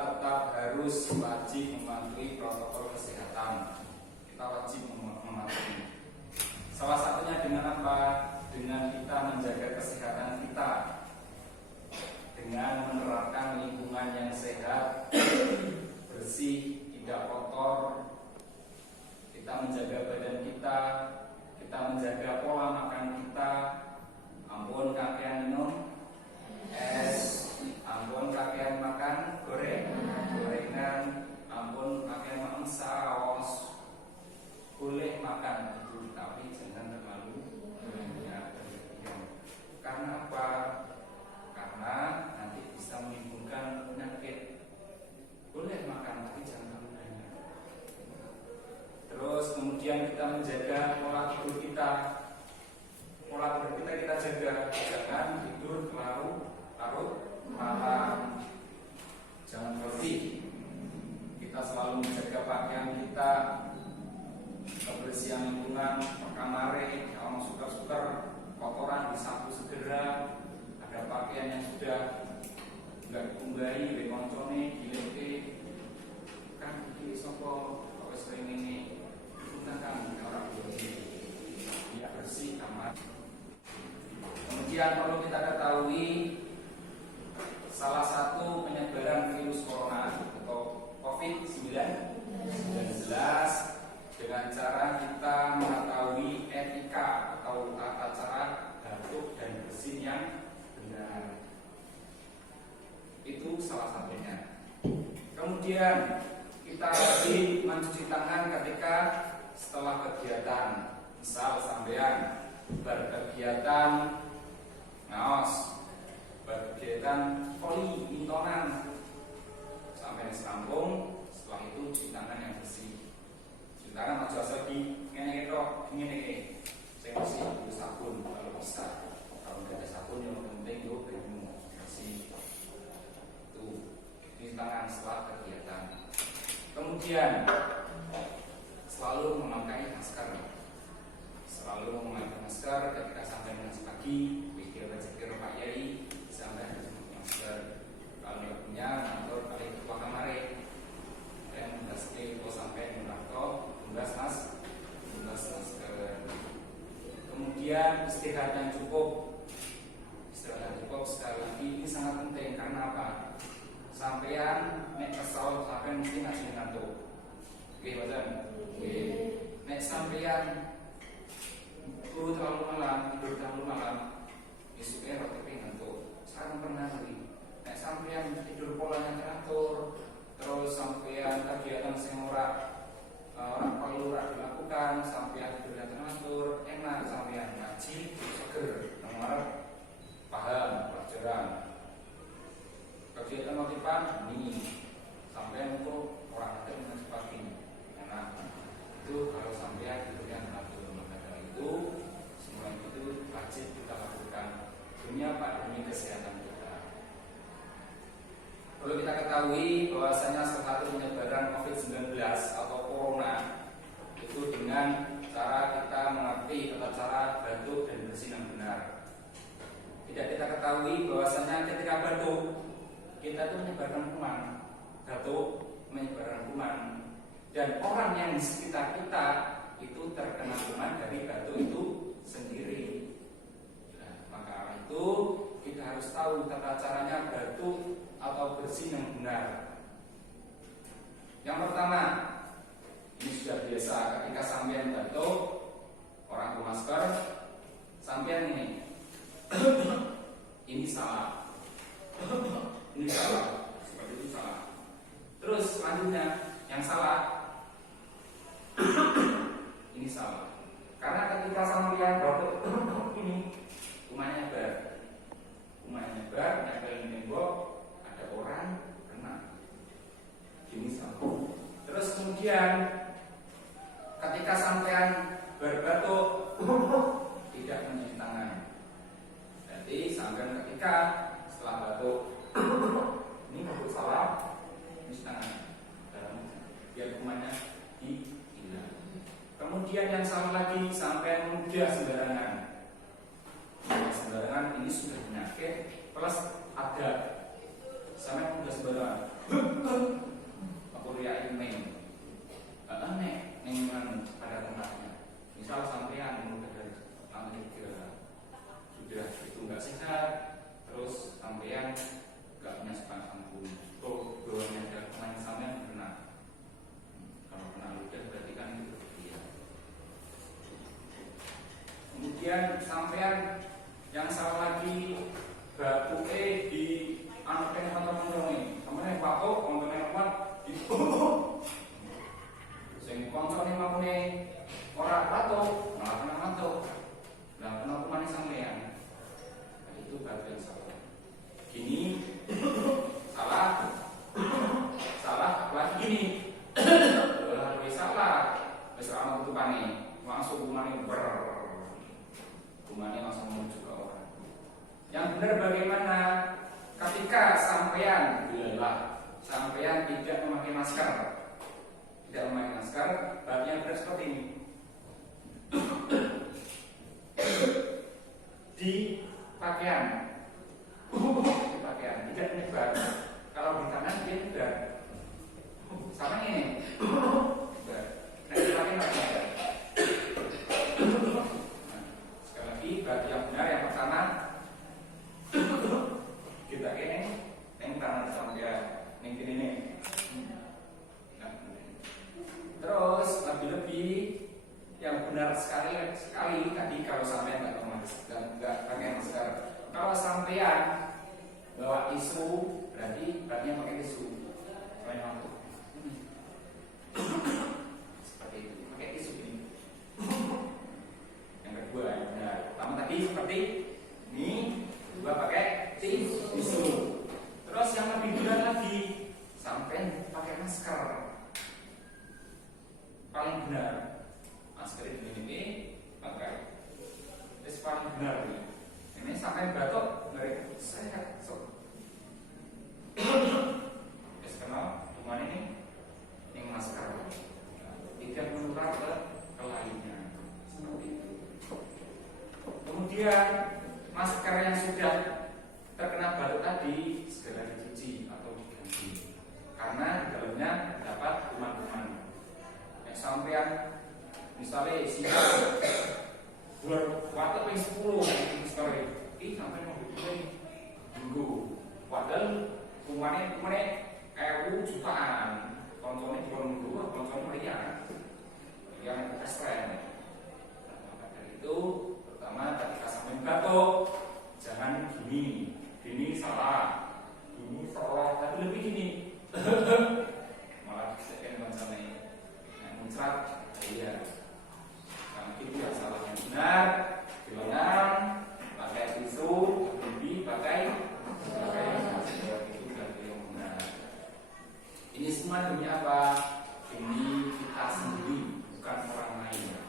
tetap harus wajib mematuhi protokol kesehatan. Kita wajib mematuhi. Salah satunya dengan apa? Dengan kita menjaga kesehatan kita, dengan menerapkan lingkungan yang sehat, bersih, tidak kotor. Kita menjaga badan kita menjaga pola makan kita. Ampun kakean minum es, ampun kakean makan gorengan, ampun kakean makan saus. Boleh makan itu, tapi jangan terlalu banyak. Karena apa? Karena nanti bisa menimbulkan penyakit. Boleh makan, tapi jangan terlalu banyak. Terus kemudian kita menjaga pola tidur kita. Pola tidur kita jaga, jangan tidur larut malam, jangan berhenti. Kita selalu menjaga pakaian kita, kebersihan lingkungan, kamare, kalau suka kotoran disapu segera. Ada pakaian yang sudah nggak diunggahi, bekoncone, dilete, kan iki sopo kok sering ini, gunakan orang dia bersih aman. Kemudian perlu kita ketahui salah satu penyebaran virus corona atau COVID-19 dengan cara kita mengetahui etika atau tata cara batuk dan bersin yang benar. Itu salah satunya. Kemudian kita wajib mencuci tangan ketika setelah kegiatan. Misal sampean berkegiatan ngaos, berkegiatan voli, mintonan, sampai sekampung, setelah itu cuci tangan yang bersih. Cuci tangan aja lagi ngene ngene. Saya bersih dengan sabun kalau bisa. Kalau tidak ada sabun yang penting itu bersih. Itu cuci tangan setelah kegiatan. Kemudian selalu memakai masker. Selalu memakai masker ketika sampai mengaji pagi, pikir Pak Yai sampai memakai masker. Kalau tidak punya, kantor kali ketua kamare yang mendasih kalau sampai menrakto, tugas masker. Kemudian istirahat yang cukup. Istirahat yang cukup sekali lagi ini sangat penting karena apa? Sampean nek kesal sampean mesti ngaji ngantuk. Oke, badan. Oke. Nek sampean turu terlalu malam, tidur terlalu malam, besoknya roti ngantuk. Sekarang pernah lagi. Nek sampean tidur polanya teratur, terus sampean kegiatan sing ora perlu dilakukan, sampean tidur yang teratur, enak sampean ngaji seger, nomor paham pelajaran. Kegiatan motivan ini sampean untuk orang ada dengan pagi. Enak. Itu kalau sampean tidur yang teratur, maka dari itu semua itu wajib kita lakukan demi apa? Demi kesehatan kita. Perlu kita ketahui bahwasanya salah satu penyebaran COVID-19 atau corona itu dengan cara kita mengerti tata cara batuk dan bersin yang benar. Tidak kita ketahui bahwasanya ketika batuk kita itu menyebarkan kuman, batuk menyebarkan kuman, dan orang yang di sekitar kita itu terkena kuman dari batuk itu sendiri. Nah, maka itu kita harus tahu tata caranya batuk atau bersin yang benar. Yang pertama, ini sudah biasa ketika sampean batuk, orang bermasker, sampean ini, ini salah, ini salah, seperti itu salah. Terus selanjutnya, yang salah, ini salah. Karena ketika sampean batuk ini, kumannya nyebar, nempel tembok, ada orang kena. Ini salah. Terus kemudian ketika sampean berbatuk tidak mencuci tangan. Jadi sampean ketika setelah batuk ini batuk salah, mencuci tangan biar kumannya hilang. Kemudian yang salah lagi sampean mudah sembarangan. Sembarangan ini sudah penyakit plus ada sampean mudah sembarangan. nggak punya sepasang bulu. Oh, bawahnya ada pemain sampean kena. Kalau kena ludah berarti kan itu berlebihan. Kemudian sampean yang salah lagi batu di anak yang kantor ini, sampean patok kontennya kuat itu. Sing koncone maune ora patok, malah kena patok. Nah, kenapa manis sampean? Nah, itu batu yang salah. Gini salah apalagi gini lebih salah besar anak tutupane langsung kumane kumane langsung menuju ke orang. Yang benar bagaimana ketika sampean tidak memakai masker, bahannya benar seperti ini. Di pakaian tidak menyebar. Kalau di tangan dia menyebar. Sama ini. Nah, dipakai pakaian. Sekali lagi, batu yang benar yang pertama kita ini yang tangan sama dia, yang ini. Nah, terus lebih yang benar sekali tadi kalau sampai nggak pakai masker. Kalau sampean bawa tisu, berarti bahannya pakai tisu. Seperti itu, pakai tisu ini. Yang kedua yang benar. Pertama tadi seperti ini, dua pakai tisu. Terus yang lebih benar lagi, sampean pakai masker. Paling benar, masker ini pakai. Itu paling benar nih. Ini sampai batuk dari saya kenal cuman ini masker tidak menular ke lainnya seperti itu. Kemudian masker yang sudah terkena batuk tadi segera dicuci atau diganti karena di dalamnya terdapat kuman-kuman. Yang sampean misalnya siapa buat yang 10 story ini sampai mau bikin minggu padahal kumannya jutaan konsolnya di kolom dua konsolnya meriah yang ekstrem. Maka dari itu pertama ketika sampai batuk jangan gini salah tapi lebih gini malah sekian macamnya yang muncrat iya. Itu yang salah. Yang benar bilangan pakai tisu, lebih pakai masker. Itu berarti yang benar. Ini semua demi apa? Demi kita sendiri, bukan orang lain.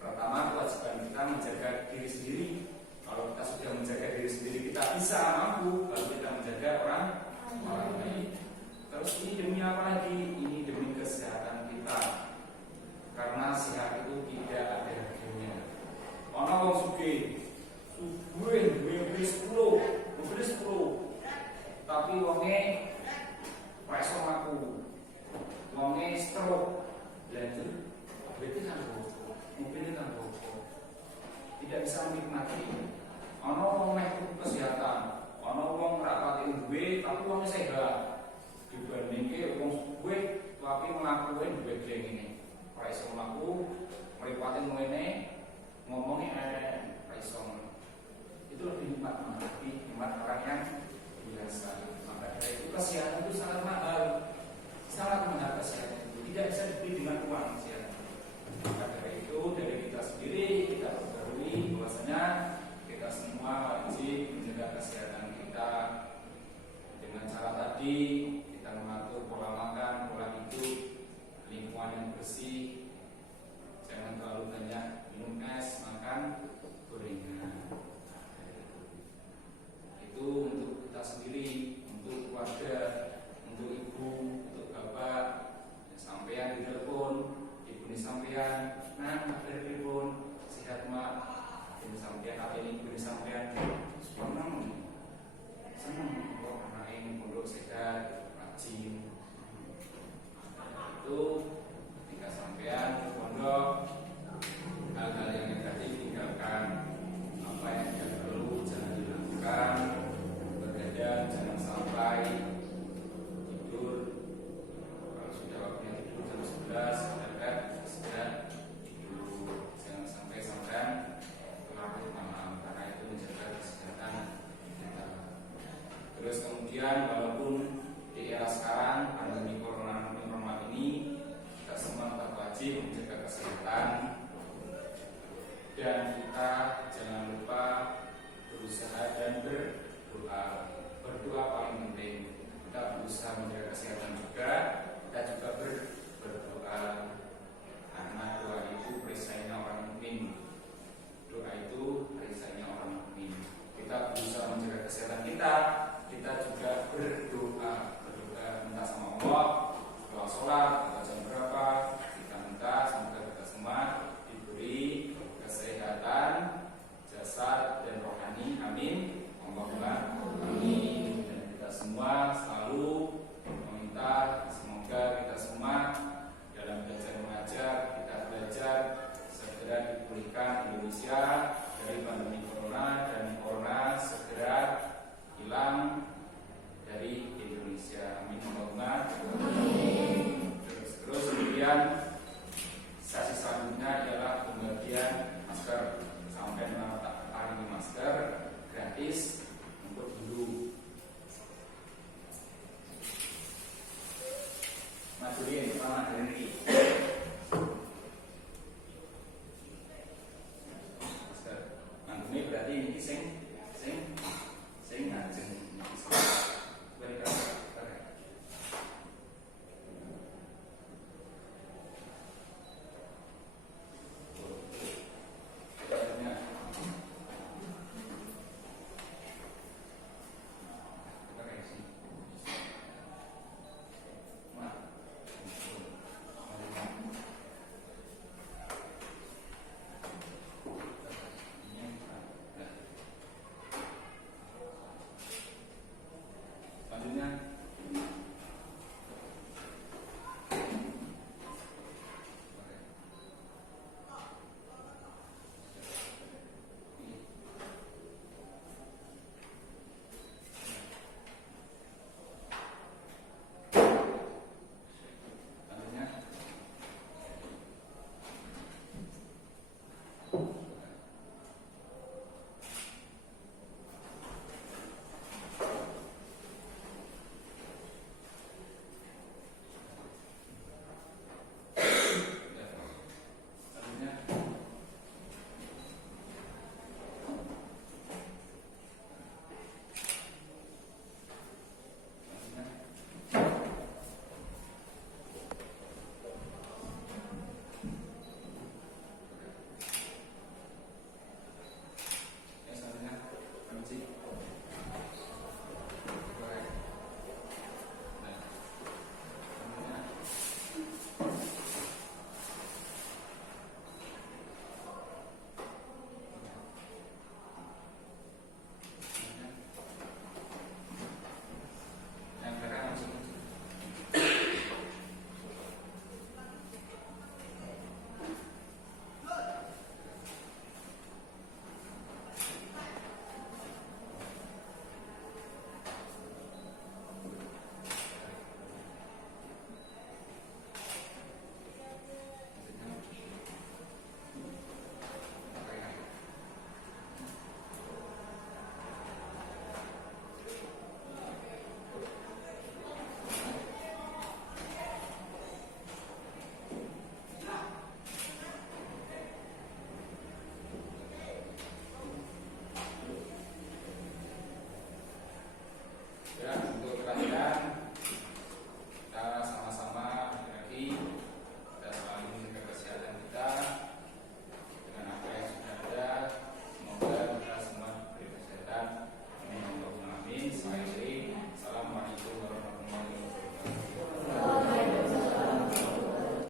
Pertama, kewajiban kita menjaga diri sendiri. Kalau kita sudah menjaga diri sendiri, kita bisa mampu. Baru kita menjaga orang lain. Terus ini demi apa lagi? Ini demi kesehatan kita. Karena sehat itu tidak ada harganya. Ana wong sugih, duwe mobil 10, tapi wonge ora iso mlaku. Wonge stroke. Lanjut, berarti kan mobilnya kan tidak bisa menikmati. Ana wong meh kesehatan, ana wong ora pati duwe tapi wonge sehat. Dibandingke wong sugih tapi mlakuke duwe geng ini. Raiso laku meripatin ngene ngomongnya raiso itu lebih nikmat orang yang biasa. Maka dari itu kesehatan itu sangat mahal kesehatan itu tidak bisa dibeli dengan uang kesehatan. Maka dari itu dari kita sendiri kita perbarui bahwasanya kita semua wajib menjaga kesehatan kita dengan cara tadi kita mengatur pola makan, pola hidup, lingkungan yang bersih, jangan terlalu banyak minum es, makan gorengan. Itu untuk Terus kemudian walaupun di era sekarang pandemi corona normal ini, kita semua tetap wajib menjaga kesehatan dan kita jangan lupa berusaha dan berdoa.